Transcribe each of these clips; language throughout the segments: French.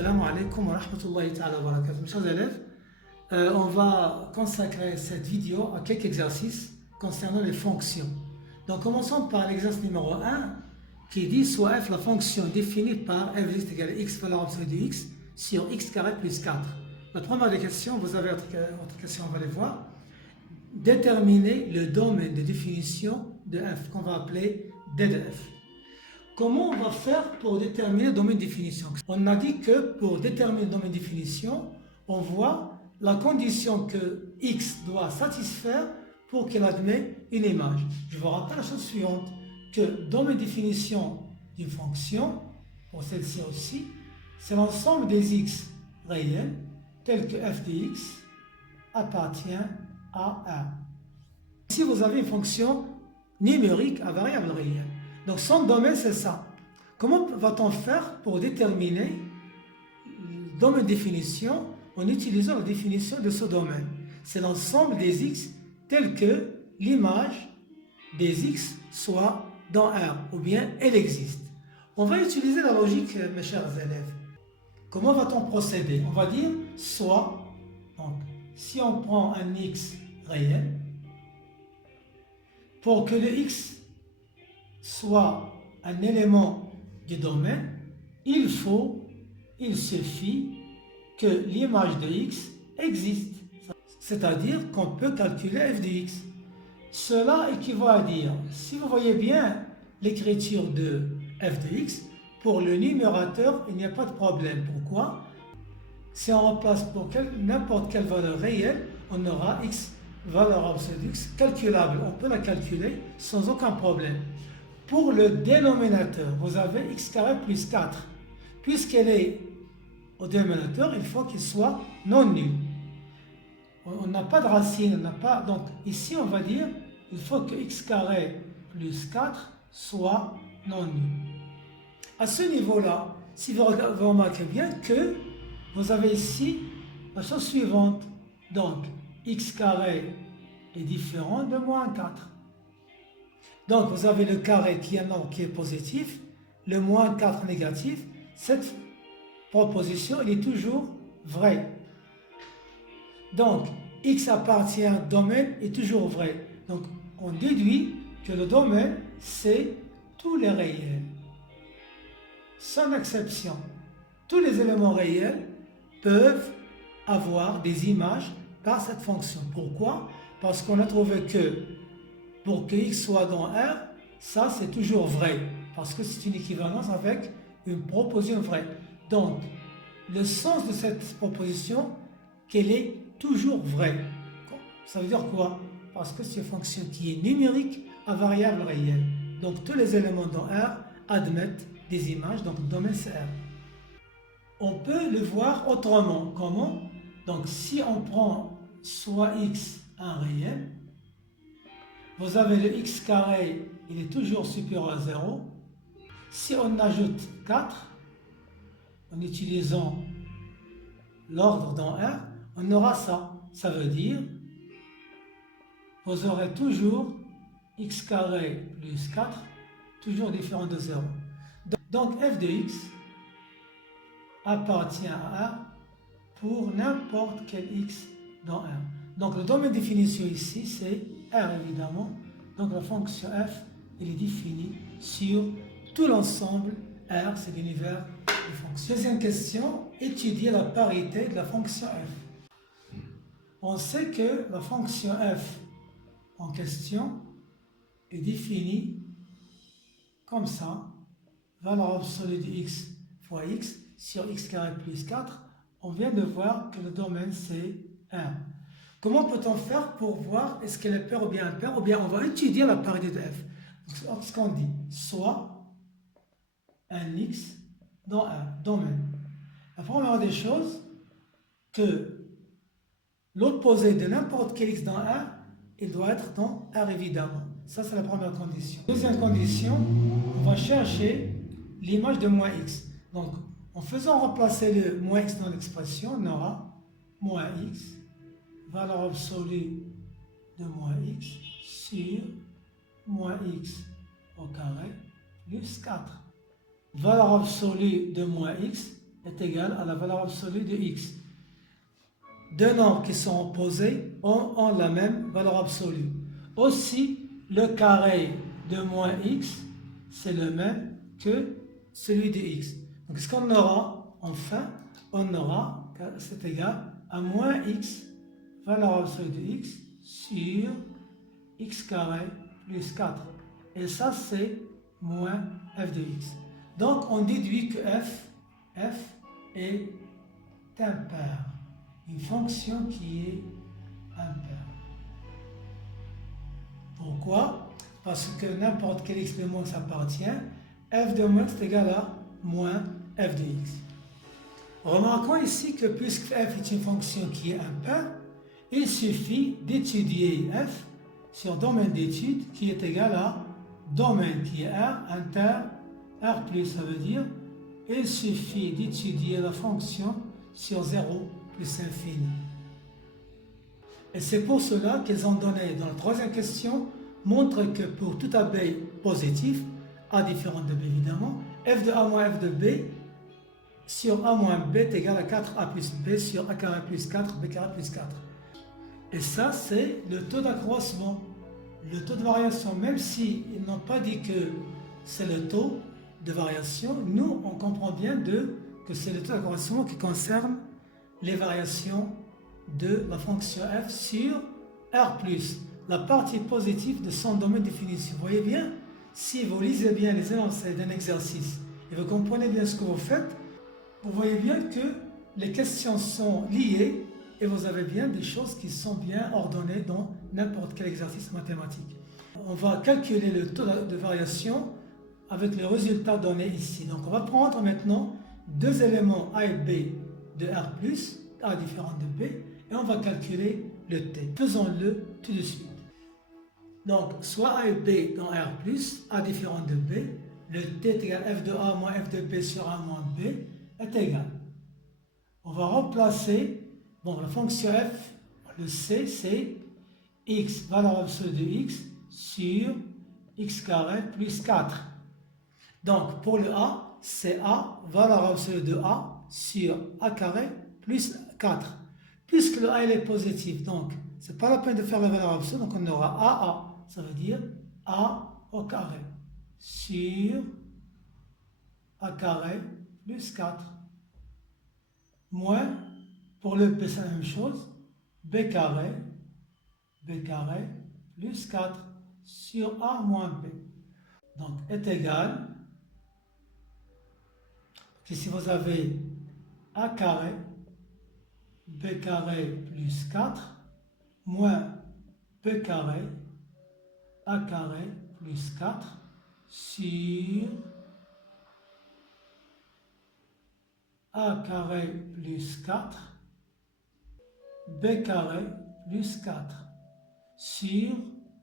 Assalamu alaikum wa rahmatullahi ta'ala wa barakatuh. Mes chers élèves, on va consacrer cette vidéo à quelques exercices concernant les fonctions. Donc commençons par l'exercice numéro 1 qui dit soit f la fonction définie par f est égal à x valeur absolue de x sur x carré plus 4. La première des questions, vous avez votre question, on va les voir. Déterminer le domaine de définition de f qu'on va appeler d de f. Comment on va faire pour déterminer le domaine de définition? On a dit que pour déterminer le domaine de définition, on voit la condition que x doit satisfaire pour qu'elle admette une image. Je vous rappelle la chose suivante, que domaine de définition d'une fonction, pour celle-ci aussi, c'est l'ensemble des x réels, tels que f de x appartient à 1. Ici, vous avez une fonction numérique à variable réelle. Donc son domaine, c'est ça. Comment va-t-on faire pour déterminer le domaine de définition en utilisant la définition de ce domaine? C'est l'ensemble des x tel que l'image des x soit dans R, ou bien elle existe. On va utiliser la logique, mes chers élèves. Comment va-t-on procéder? On va dire soit, donc si on prend un x réel, pour que le x soit un élément du domaine, il suffit que l'image de x existe. C'est-à-dire qu'on peut calculer f de x. Cela équivaut à dire, si vous voyez bien l'écriture de f de x, pour le numérateur, il n'y a pas de problème. Pourquoi? Si on remplace pour n'importe quelle valeur réelle, on aura x, valeur absolue de x, calculable. On peut la calculer sans aucun problème. Pour le dénominateur, vous avez x carré plus 4. Puisqu'elle est au dénominateur, il faut qu'il soit non nul. On n'a pas de racine, on n'a pas. Donc ici, on va dire il faut que x carré plus 4 soit non nul. À ce niveau-là, si vous remarquez bien que vous avez ici la chose suivante. Donc x carré est différent de moins 4. Donc, vous avez le carré qui est un nombre qui est positif, le moins 4 négatif. Cette proposition, elle est toujours vraie. Donc, x appartient à un domaine est toujours vrai. Donc, on déduit que le domaine, c'est tous les réels. Sans exception. Tous les éléments réels peuvent avoir des images par cette fonction. Pourquoi? Parce qu'on a trouvé que pour que x soit dans R, ça c'est toujours vrai, parce que c'est une équivalence avec une proposition vraie. Donc, le sens de cette proposition, qu'elle est toujours vraie. Ça veut dire quoi? Parce que c'est une fonction qui est numérique à variable réelle. Donc, tous les éléments dans R admettent des images, donc le domaine c'est R. On peut le voir autrement. Comment? Donc, si on prend soit x un réel, vous avez le x carré, il est toujours supérieur à 0. Si on ajoute 4, en utilisant l'ordre dans R, on aura ça. Ça veut dire, vous aurez toujours x carré plus 4, toujours différent de 0. Donc f de x appartient à R pour n'importe quel x dans R. Donc le domaine de définition ici, c'est R évidemment. Donc la fonction f, elle est définie sur tout l'ensemble. R, c'est l'univers des fonctions. Deuxième question, étudier la parité de la fonction f. On sait que la fonction f en question est définie comme ça. Valeur absolue de x fois x sur x carré plus 4. On vient de voir que le domaine c'est 1. Comment peut-on faire pour voir est-ce qu'elle est paire ou bien impaire? Ou bien on va étudier la parité de f. Donc, ce qu'on dit, soit un x dans un domaine. La première des choses, que l'opposé de n'importe quel x dans R, il doit être dans R évidemment. Ça, c'est la première condition. Deuxième condition, on va chercher l'image de moins x. Donc, en faisant remplacer le moins x dans l'expression, on aura moins x, valeur absolue de moins x sur moins x au carré plus 4. Valeur absolue de moins x est égal à la valeur absolue de x. Deux nombres qui sont opposés ont la même valeur absolue. Aussi, le carré de moins x, c'est le même que celui de x. Donc, ce qu'on aura, enfin, on aura, c'est égal à moins x, valeur absolue de x, sur x carré plus 4. Et ça, c'est moins f de x. Donc, on déduit que f est impair. Une fonction qui est impaire. Pourquoi? Parce que n'importe quel x de moins appartient, f de moins est égal à moins f de x. Remarquons ici que puisque f est une fonction qui est impaire, il suffit d'étudier f sur domaine d'étude qui est égal à domaine qui est R, inter, R plus, ça veut dire il suffit d'étudier la fonction sur 0 plus infini. Et c'est pour cela qu'ils ont donné dans la troisième question, montre que pour tout AB positif, A différent de B évidemment, f de A moins f de B sur A moins B est égal à 4A plus B sur A carré plus 4, B carré plus 4. Et ça, c'est le taux d'accroissement. Le taux de variation, même s'ils n'ont pas dit que c'est le taux de variation, nous, on comprend bien que c'est le taux d'accroissement qui concerne les variations de la fonction f sur R+, la partie positive de son domaine de définition. Vous voyez bien, si vous lisez bien les énoncés d'un exercice et vous comprenez bien ce que vous faites, vous voyez bien que les questions sont liées et vous avez bien des choses qui sont bien ordonnées dans n'importe quel exercice mathématique. On va calculer le taux de variation avec les résultats donnés ici. Donc on va prendre maintenant deux éléments A et B de R+, A différent de B, et on va calculer le T. Faisons-le tout de suite. Donc soit A et B dans R+, A différent de B, le T est égal à f de A moins f de B sur A moins B est égal. On va remplacer, la fonction f, le C, c'est x, valeur absolue de x, sur x carré plus 4. Donc, pour le A, c'est A, valeur absolue de A, sur A carré plus 4. Puisque le A, il est positif, donc, c'est pas la peine de faire la valeur absolue, donc on aura AA, ça veut dire A au carré, sur A carré plus 4. Moins, pour le B, c'est la même chose, B carré plus 4 sur A moins B. Donc, est égal, ici vous avez A carré, B carré plus 4, moins B carré, A carré plus 4, sur A carré plus 4, B carré plus 4, sur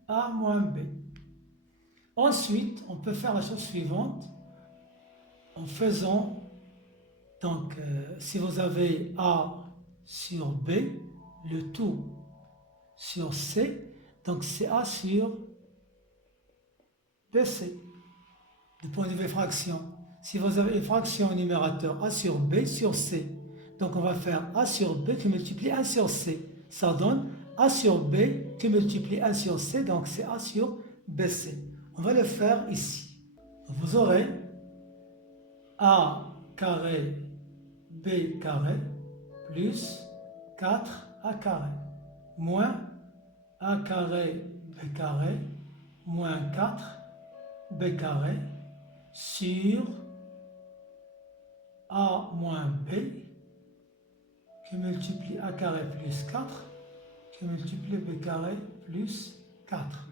A moins B. Ensuite, on peut faire la chose suivante en faisant, donc, si vous avez A sur B, le tout sur C, donc c'est A sur BC, du point de vue fraction. Si vous avez une fraction au numérateur A sur B sur C, donc on va faire A sur B qui multiplie 1 sur C. Ça donne A sur B qui multiplie 1 sur C, donc c'est A sur BC. On va le faire ici. Vous aurez A carré B carré plus 4A carré moins A carré B carré moins 4B carré sur A moins B qui multiplie A carré plus 4 qui multiplie B carré plus 4.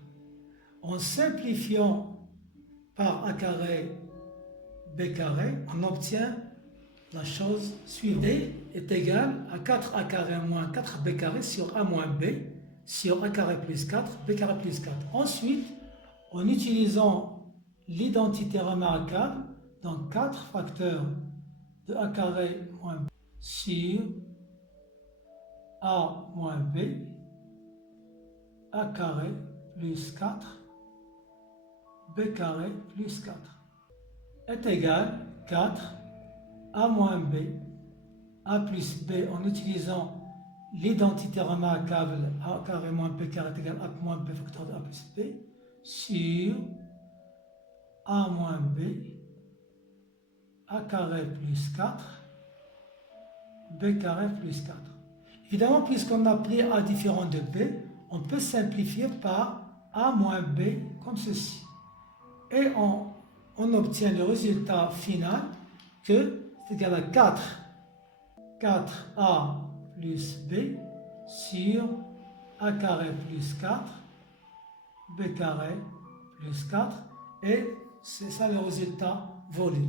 En simplifiant par A carré B carré, on obtient la chose suivante. D est égal à 4A carré moins 4B carré sur A moins B sur A carré plus 4, B carré plus 4. Ensuite, en utilisant l'identité remarquable, donc 4 facteurs de A carré moins B sur A moins B, A carré plus 4, B carré plus 4 est égal à 4 A moins B a plus b en utilisant l'identité remarquable a carré moins b carré est égal à a moins b facteur de a plus b sur a moins b a carré plus 4 b carré plus 4. Évidemment, puisqu'on a pris a différent de b, on peut simplifier par a moins b comme ceci. Et on obtient le résultat final que c'est égal à 4a plus b sur a carré plus 4 b carré plus 4 et c'est ça le résultat voulu.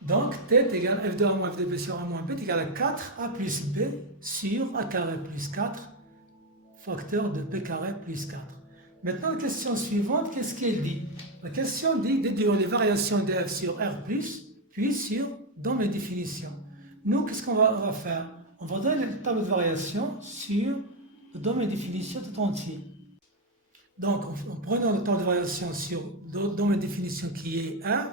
Donc t est égal à f de a moins f de b sur a moins b est égal à 4a plus b sur a carré plus 4 facteur de b carré plus 4. Maintenant la question suivante, qu'est-ce qu'elle dit? La question dit de déduire les variations de f sur r+, puis sur dans mes définitions. Nous, qu'est-ce qu'on va faire? On va donner le tableau de variation sur le domaine de définition tout entier. Donc, en prenant le tableau de variation sur le domaine de définition qui est 1,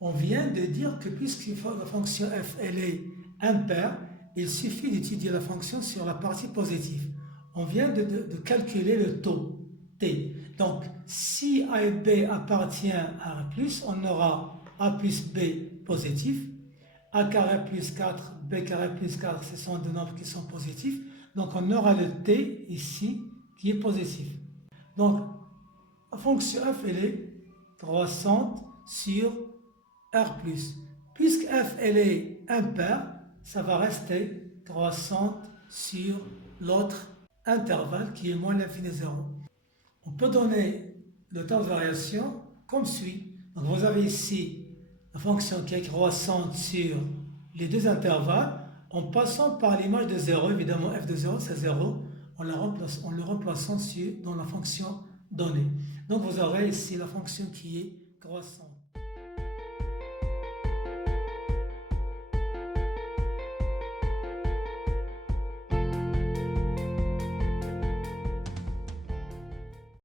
on vient de dire que puisque la fonction f elle est impaire, il suffit d'étudier la fonction sur la partie positive. On vient de calculer le taux t. Donc, si a et b appartient à r+, on aura a plus b positif, a carré plus 4, b carré plus 4, ce sont des nombres qui sont positifs. Donc, on aura le t ici qui est positif. Donc, la fonction f, elle est croissante sur r+. Puisque f, elle est impaire, ça va rester croissante sur l'autre intervalle qui est moins l'infini 0. On peut donner le temps de variation comme suit. Donc, vous avez ici la fonction qui est croissante sur les deux intervalles en passant par l'image de 0, évidemment f de 0 c'est 0, en le remplaçant dans la fonction donnée. Donc vous aurez ici la fonction qui est croissante.